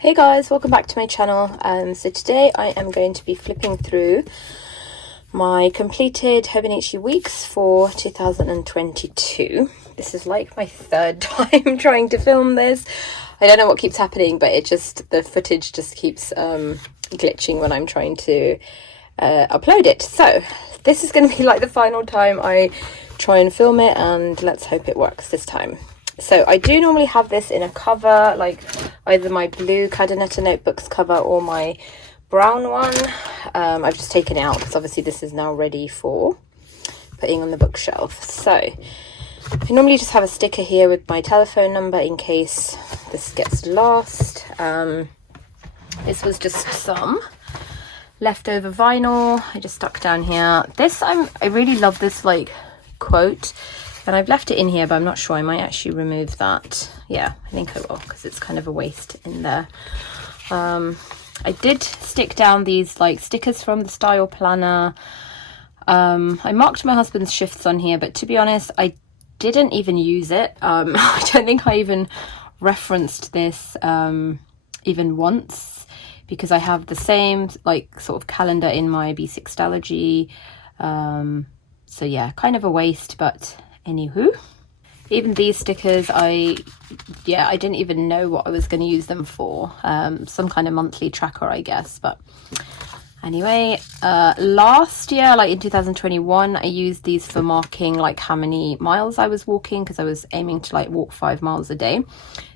Hey guys, welcome back to my channel. So today I am going to be flipping through my completed Hobonichi Weeks for 2022. This is like my third time trying to film this. I don't know what keeps happening, but the footage just keeps glitching when I'm trying to upload it. So this is going to be like the final time I try and film it, and let's hope it works this time. So I do normally have this in a cover, like either my blue Cadernetta Notebooks cover or my brown one. I've just taken it out because obviously this is now ready for putting on the bookshelf. So I normally just have a sticker here with my telephone number in case this gets lost. This was just some leftover vinyl I just stuck down here. I really love this like quote. And I've left it in here, but I'm not sure. I might actually remove that. Yeah, I think I will, because it's kind of a waste in there. I did stick down these like stickers from the style planner. I marked my husband's shifts on here, but to be honest, I didn't even use it. I don't think I even referenced this even once, because I have the same like sort of calendar in my B6 Stalogy. So yeah, kind of a waste, but anywho, even these stickers, I didn't even know what I was going to use them for. Some kind of monthly tracker, I guess. But anyway, last year, like in 2021, I used these for marking like how many miles I was walking, because I was aiming to like walk 5 miles a day.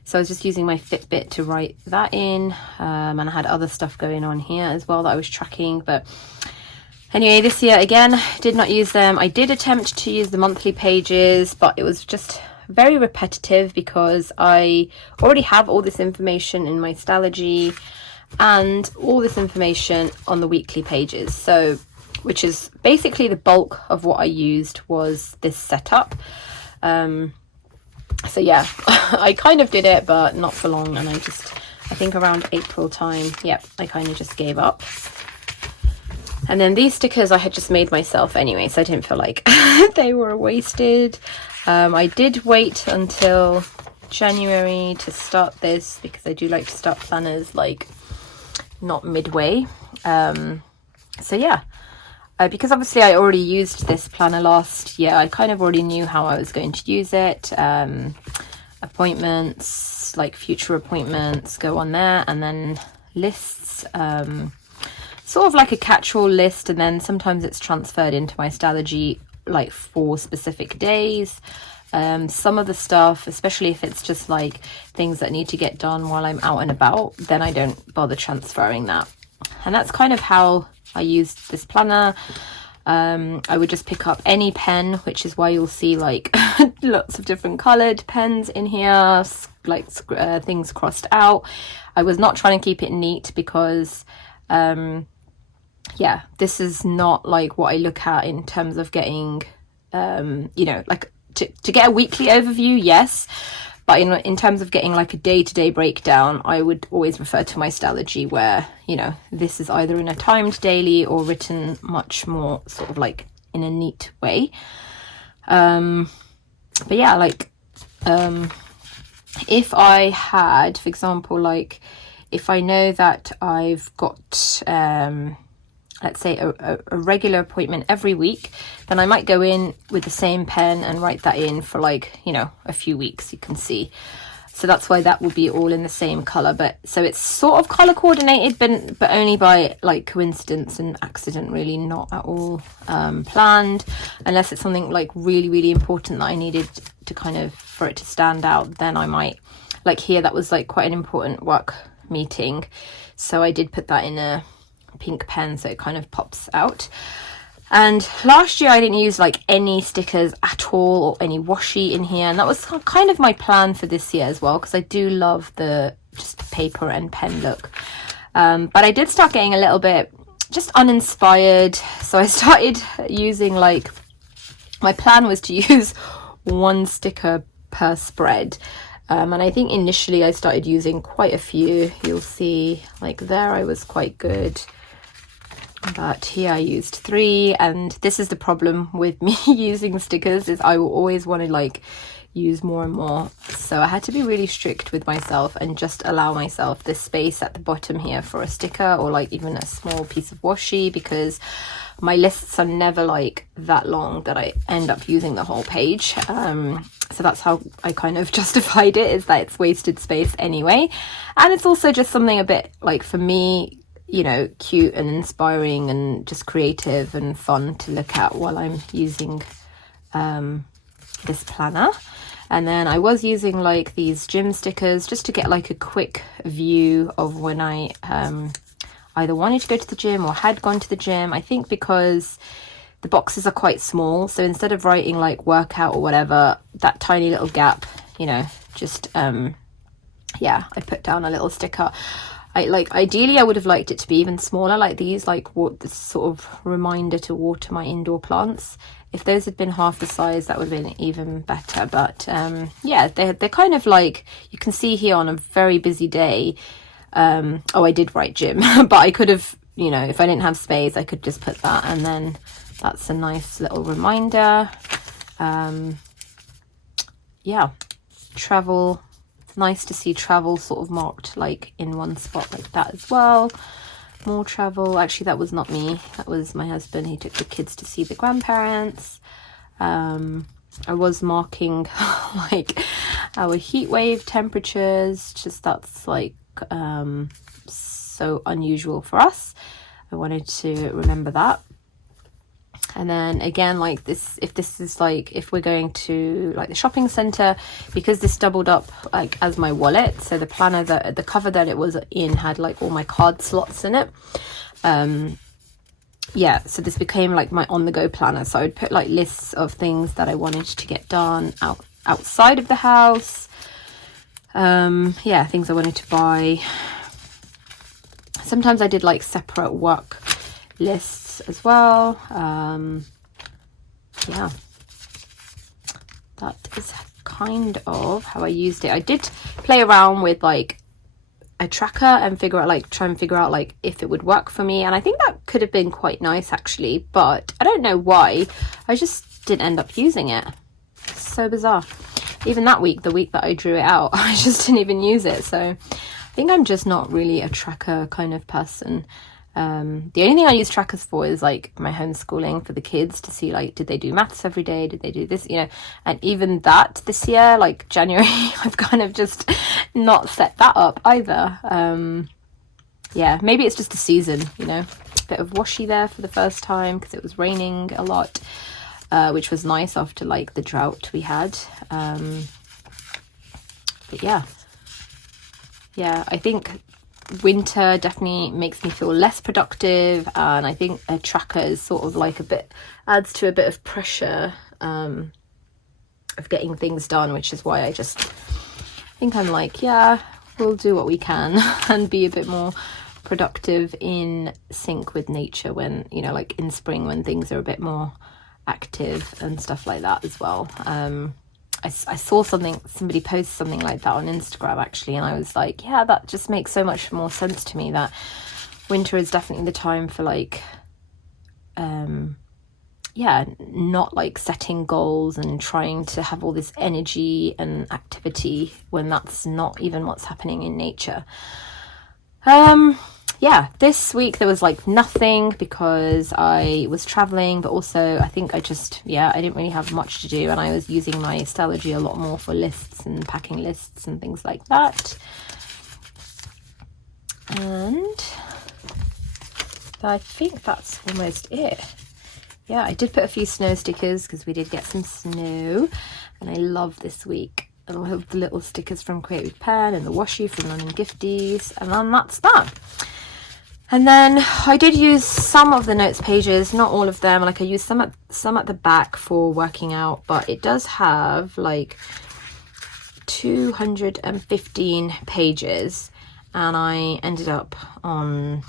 So I was just using my Fitbit to write that in, and I had other stuff going on here as well that I was tracking. But anyway, this year again, did not use them. I did attempt to use the monthly pages, but it was just very repetitive because I already have all this information in my Stalogy and all this information on the weekly pages. So, which is basically the bulk of what I used was this setup. So yeah, I kind of did it, but not for long. And I think around April time, I kind of just gave up. And then these stickers I had just made myself anyway, so I didn't feel like they were wasted. I did wait until January to start this, because I do like to start planners like not midway. So yeah, because obviously I already used this planner last year, I kind of already knew how I was going to use it. Appointments, like future appointments, go on there, and then lists. Sort of like a catch-all list, and then sometimes it's transferred into my Stalogy like for specific days. Some of the stuff, especially if it's just like things that need to get done while I'm out and about, then I don't bother transferring that. And that's kind of how I used this planner. I would just pick up any pen, which is why you'll see like lots of different colored pens in here, like things crossed out. I was not trying to keep it neat because yeah, this is not like what I look at in terms of getting, you know, like to get a weekly overview, yes. But in terms of getting like a day-to-day breakdown, I would always refer to my Stalogy, where, you know, this is either in a timed daily or written much more sort of like in a neat way. But yeah, like, if I had, for example, like if I know that I've got, let's say a regular appointment every week, then I might go in with the same pen and write that in for like, you know, a few weeks, you can see. So that's why that will be all in the same color. But so it's sort of color coordinated, but only by like coincidence and accident, really, not at all planned, unless it's something like really, really important that I needed to kind of, for it to stand out. Then I might, like here, that was like quite an important work meeting, so I did put that in a pink pen so it kind of pops out. And last year I didn't use like any stickers at all or any washi in here, and that was kind of my plan for this year as well, because I do love the just paper and pen look. But I did start getting a little bit just uninspired, so I started using, like, my plan was to use one sticker per spread. And I think initially I started using quite a few. You'll see like there I was quite good, but here I used 3. And this is the problem with me using stickers, is I will always want to like use more and more. So I had to be really strict with myself and just allow myself this space at the bottom here for a sticker, or like even a small piece of washi, because my lists are never like that long that I end up using the whole page. So that's how I kind of justified it, is that it's wasted space anyway. And it's also just something a bit like, for me, you know, cute and inspiring and just creative and fun to look at while I'm using this planner. And then I was using like these gym stickers just to get like a quick view of when I either wanted to go to the gym or had gone to the gym. I think because the boxes are quite small, so instead of writing like workout or whatever, that tiny little gap, you know, just yeah, I put down a little sticker. Ideally I would have liked it to be even smaller, like these, like this sort of reminder to water my indoor plants. If those had been half the size, that would have been even better. But yeah, they're kind of like, you can see here on a very busy day. Oh, I did write gym, but I could have, you know, if I didn't have space, I could just put that, and then that's a nice little reminder. Yeah, travel. Nice to see travel sort of marked like in one spot like that as well. More travel. Actually, that was not me, that was my husband. He took the kids to see the grandparents. I was marking like our heat wave temperatures, just that's like so unusual for us. I wanted to remember that. And then again, like this, if this is like, if we're going to like the shopping center, because this doubled up like as my wallet, so the planner, that the cover that it was in had like all my card slots in it. Yeah, so this became like my on-the-go planner. So I would put like lists of things that I wanted to get done outside of the house. Yeah, things I wanted to buy. Sometimes I did like separate work lists as well. Yeah, that is kind of how I used it. I did play around with like a tracker and try and figure out like if it would work for me, and I think that could have been quite nice actually, but I don't know why I just didn't end up using it. So bizarre. Even that week, the week that I drew it out, I just didn't even use it. So I think I'm just not really a tracker kind of person. The only thing I use trackers for is like my homeschooling for the kids, to see like, did they do maths every day, did they do this, you know. And even that this year, like January, I've kind of just not set that up either. Yeah, maybe it's just the season, you know. A bit of washi there for the first time because it was raining a lot, which was nice after like the drought we had. But yeah, I think winter definitely makes me feel less productive, and I think a tracker is sort of like adds to a bit of pressure of getting things done, which is why I just think I'm like, yeah, we'll do what we can and be a bit more productive in sync with nature when, you know, like in spring when things are a bit more active and stuff like that as well. I saw somebody post something like that on Instagram actually, and I was like, yeah, that just makes so much more sense to me, that winter is definitely the time for like yeah, not like setting goals and trying to have all this energy and activity when that's not even what's happening in nature. Yeah, this week there was like nothing because I was traveling, but also I think I didn't really have much to do, and I was using my Astrology a lot more for lists and packing lists and things like that. And I think that's almost it. Yeah, I did put a few snow stickers because we did get some snow, and I love this week. I love the little stickers from Creative Pen and the washi from London Gifties, and then that's that. And then I did use some of the notes pages, not all of them. Like I used some at the back for working out, but it does have like 215 pages, and I ended up on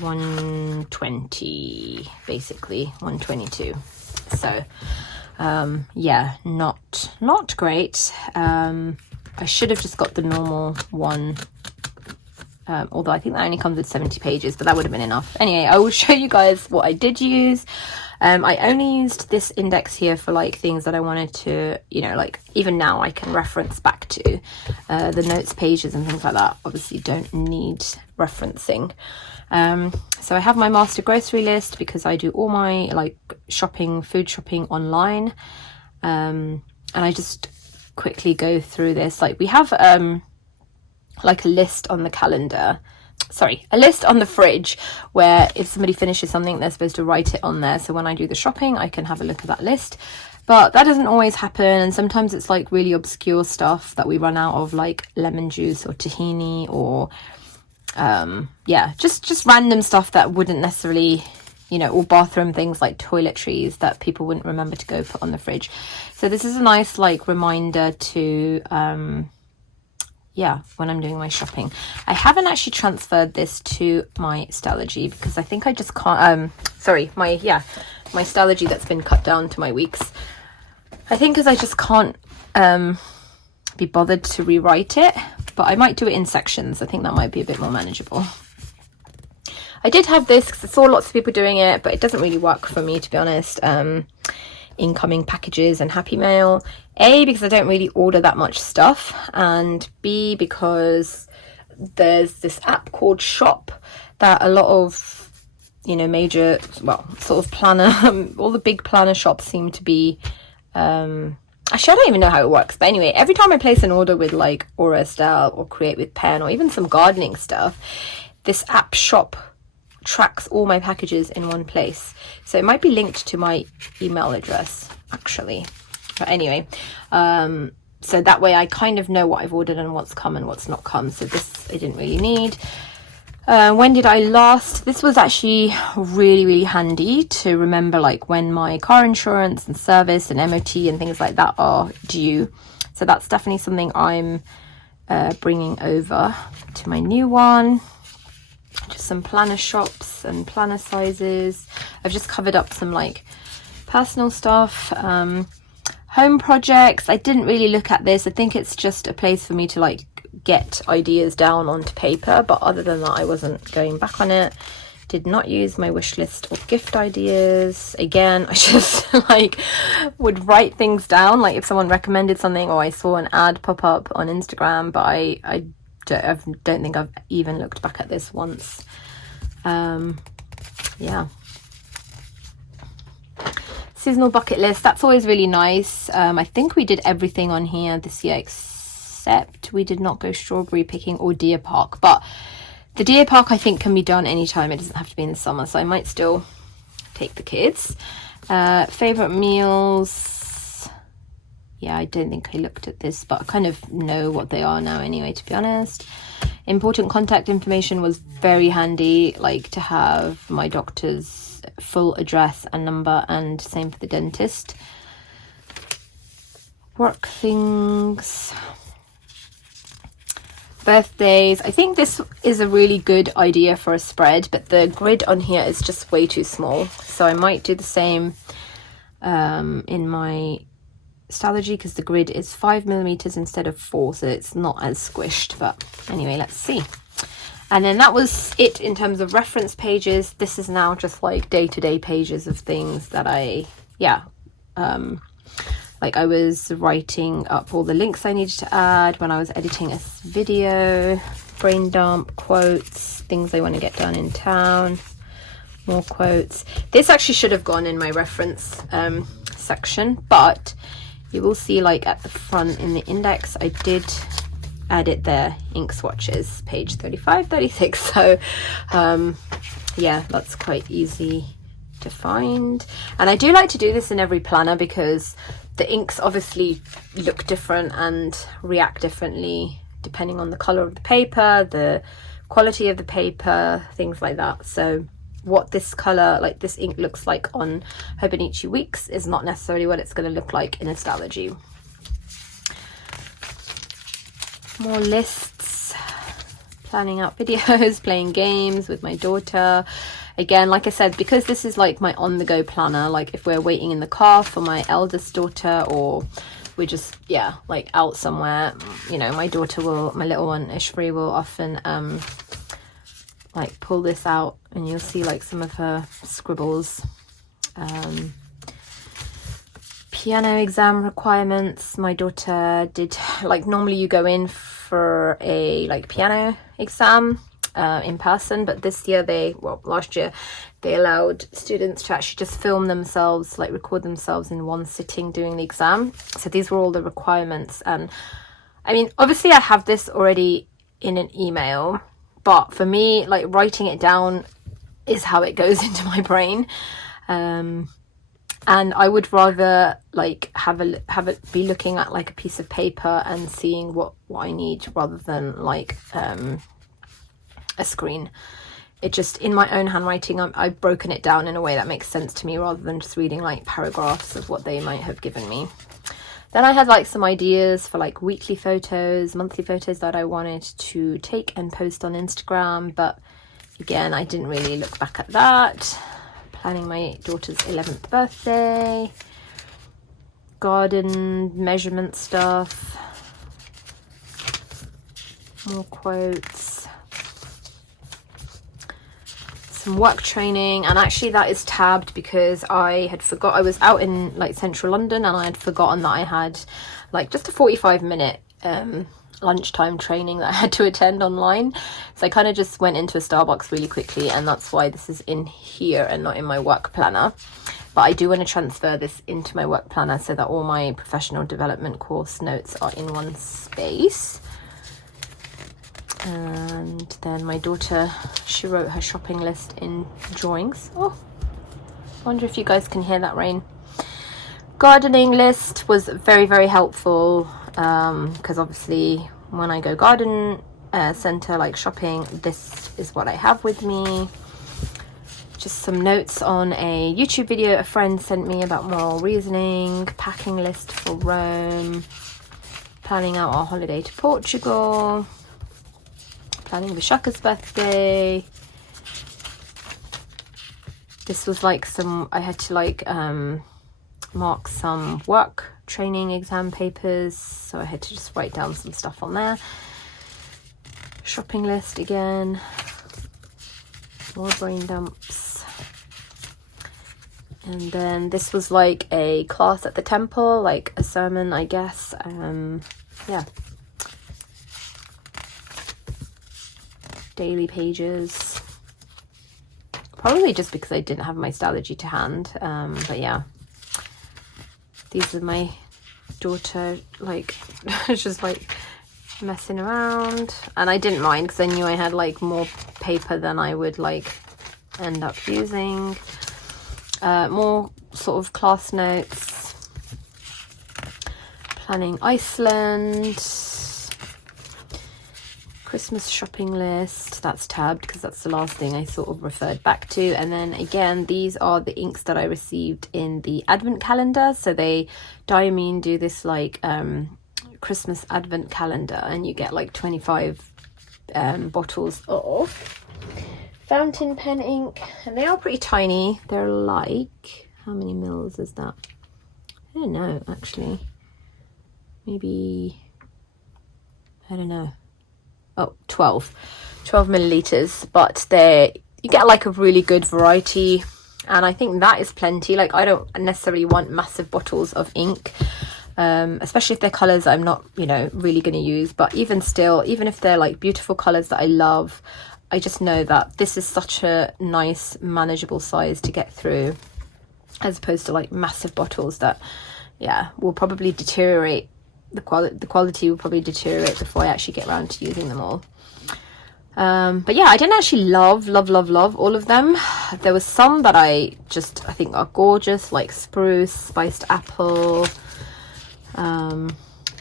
120, basically 122. So yeah, not great. I should have just got the normal one, although I think that only comes with 70 pages, but that would have been enough. Anyway, I will show you guys what I did use. I only used this index here for like things that I wanted to, you know, like even now I can reference back to. The notes pages and things like that obviously don't need referencing. So I have my master grocery list because I do all my like shopping, food shopping online. And I just quickly go through this. Like we have like a list on the calendar, sorry, a list on the fridge where if somebody finishes something, they're supposed to write it on there. So when I do the shopping, I can have a look at that list. But that doesn't always happen, and sometimes it's like really obscure stuff that we run out of, like lemon juice or tahini or yeah, just random stuff that wouldn't necessarily, you know, or bathroom things like toiletries that people wouldn't remember to go put on the fridge. So this is a nice like reminder to yeah, when I'm doing my shopping. I haven't actually transferred this to my Stalogy because I think I just can't sorry, my Stalogy that's been cut down to my weeks. I think because I just can't be bothered to rewrite it, but I might do it in sections. I think that might be a bit more manageable. I did have this because I saw lots of people doing it, but it doesn't really work for me, to be honest. Incoming packages and Happy Mail. A, because I don't really order that much stuff, and B, because there's this app called Shop that a lot of, you know, major, well, sort of planner, all the big planner shops seem to be, actually I don't even know how it works, but anyway, every time I place an order with like Aura Estelle or Create with Pen or even some gardening stuff, this app Shop tracks all my packages in one place. So it might be linked to my email address actually, but anyway, so that way I kind of know what I've ordered and what's come and what's not come. So this I didn't really need. When did I last? This was actually really handy to remember, like when my car insurance and service and MOT and things like that are due. So that's definitely something I'm bringing over to my new one. Just some planner shops and planner sizes. I've just covered up some like personal stuff. Home projects, I didn't really look at this. I think it's just a place for me to like get ideas down onto paper, but other than that I wasn't going back on it. Did not use my wish list or gift ideas. Again, I just like would write things down, like if someone recommended something or I saw an ad pop up on Instagram, but I don't think I've even looked back at this once. Yeah, seasonal bucket list, that's always really nice. I think we did everything on here this year except we did not go strawberry picking or deer park, but the deer park I think can be done anytime. It doesn't have to be in the summer, so I might still take the kids. Favorite meals, yeah, I don't think I looked at this, but I kind of know what they are now anyway, to be honest. Important contact information was very handy, like to have my doctor's full address and number, and same for the dentist. Work things, birthdays. I think this is a really good idea for a spread, but the grid on here is just way too small, so I might do the same in my Stalogy because the grid is 5mm instead of 4, so it's not as squished. But anyway, let's see. And then that was it in terms of reference pages. This is now just like day-to-day pages of things that I, like I was writing up all the links I needed to add when I was editing a video, brain dump, quotes, things I want to get done in town, more quotes. This actually should have gone in my reference section, but you will see like at the front in the index I did add it there, ink swatches, page 35, 36. So yeah, that's quite easy to find. And I do like to do this in every planner because the inks obviously look different and react differently depending on the color of the paper, the quality of the paper, things like that. So what this color, like this ink, looks like on Hobonichi Weeks is not necessarily what it's going to look like in a Stalogy. More lists, planning out videos, playing games with my daughter. Again, like I said, because this is like my on-the-go planner, like if we're waiting in the car for my eldest daughter or we're just, yeah, like out somewhere, you know, my daughter will, my little one, Ishri, will often like pull this out and you'll see like some of her scribbles. Piano exam requirements. My daughter did, like, normally you go in for a like piano exam in person, but this year last year they allowed students to actually just film themselves, like record themselves in one sitting doing the exam. So these were all the requirements. And I mean, obviously I have this already in an email, but for me, like, writing it down is how it goes into my brain. And I would rather like have it be looking at like a piece of paper and seeing what I need, rather than like a screen. It just, in my own handwriting, I've broken it down in a way that makes sense to me, rather than just reading like paragraphs of what they might have given me. Then I had like some ideas for like weekly photos, monthly photos that I wanted to take and post on Instagram, but again, I didn't really look back at that. Planning my daughter's 11th birthday, garden measurement stuff, more quotes, some work training. And actually that is tabbed because I was out in like central London, and I had forgotten that I had like just a 45-minute lunchtime training that I had to attend online. So I kind of just went into a Starbucks really quickly, and that's why this is in here and not in my work planner. But I do want to transfer this into my work planner so that all my professional development course notes are in one space. And then my daughter, she wrote her shopping list in drawings. Oh, I wonder if you guys can hear that rain. Gardening list was very, very helpful, because obviously when I go garden center, like shopping, this is what I have with me. Just some notes on a YouTube video a friend sent me about moral reasoning, packing list for Rome, planning out our holiday to Portugal, planning Vishaka's birthday. This was like I had to like mark some work training exam papers, so I had to just write down some stuff on there. Shopping list again, more brain dumps. And then this was like a class at the temple, like a sermon, I guess. Yeah, daily pages, probably just because I didn't have my Stalogy to hand. But yeah, these are my daughter, like, just like messing around, and I didn't mind because I knew I had like more paper than I would like end up using. More sort of class notes, planning Iceland, Christmas shopping list, that's tabbed because that's the last thing I sort of referred back to. And then again, these are the inks that I received in the advent calendar. So Diamine do this like Christmas advent calendar, and you get like 25 bottles of fountain pen ink, and they are pretty tiny. They're like, how many mils is that? I don't know, actually. Maybe, I don't know. Oh, 12 milliliters, but you get like a really good variety, and I think that is plenty. Like, I don't necessarily want massive bottles of ink, especially if they're colors I'm not, really going to use. But even still, even if they're like beautiful colors that I love, I just know that this is such a nice manageable size to get through, as opposed to like massive bottles that, yeah, will probably deteriorate. The quality will probably deteriorate before I actually get around to using them all. But yeah, I didn't actually love all of them. There was some that I think are gorgeous, like spruce, spiced apple, the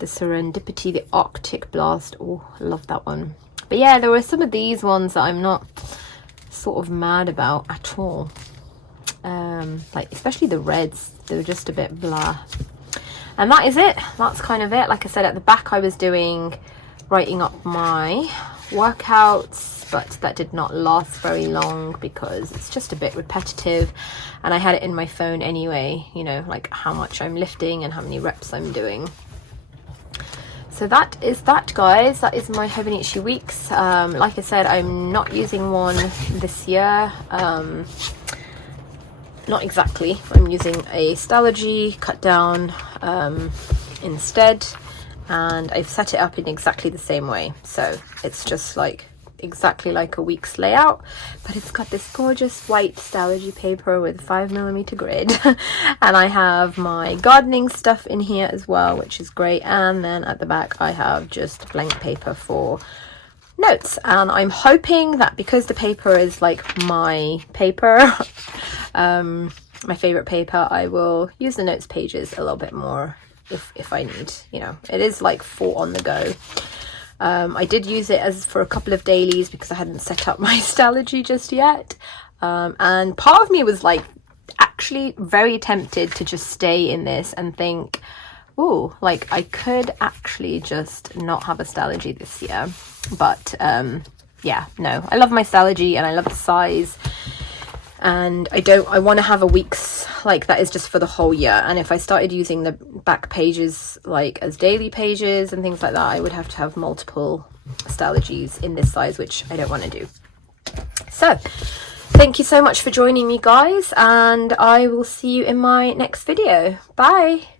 serendipity, the Arctic blast. Oh, I love that one. But yeah, there were some of these ones that I'm not sort of mad about at all. Like especially the reds, they were just a bit blah. And that is it. That's kind of it. Like I said, at the back I was writing up my workouts, but that did not last very long because it's just a bit repetitive, and I had it in my phone anyway, like how much I'm lifting and how many reps I'm doing. So that is that, guys. That is my Hobonichi Weeks. Like I said, I'm not using one this year. not exactly. I'm using a Stalogy cut down instead, and I've set it up in exactly the same way. So it's just like exactly like a Weeks layout, but it's got this gorgeous white Stalogy paper with 5mm grid and I have my gardening stuff in here as well, which is great. And then at the back I have just blank paper for notes, and I'm hoping that because the paper is like my paper, my favorite paper, I will use the notes pages a little bit more if I need, you know. It is like for on the go. I did use it as for a couple of dailies because I hadn't set up my Stalogy just yet, and part of me was like actually very tempted to just stay in this and think, oh, like I could actually just not have a Stalogy this year. But yeah, no, I love my Stalogy and I love the size, and I want to have a Weeks like that is just for the whole year. And if I started using the back pages like as daily pages and things like that, I would have to have multiple Stalogies in this size, which I don't want to do. So thank you so much for joining me, guys, and I will see you in my next video. Bye.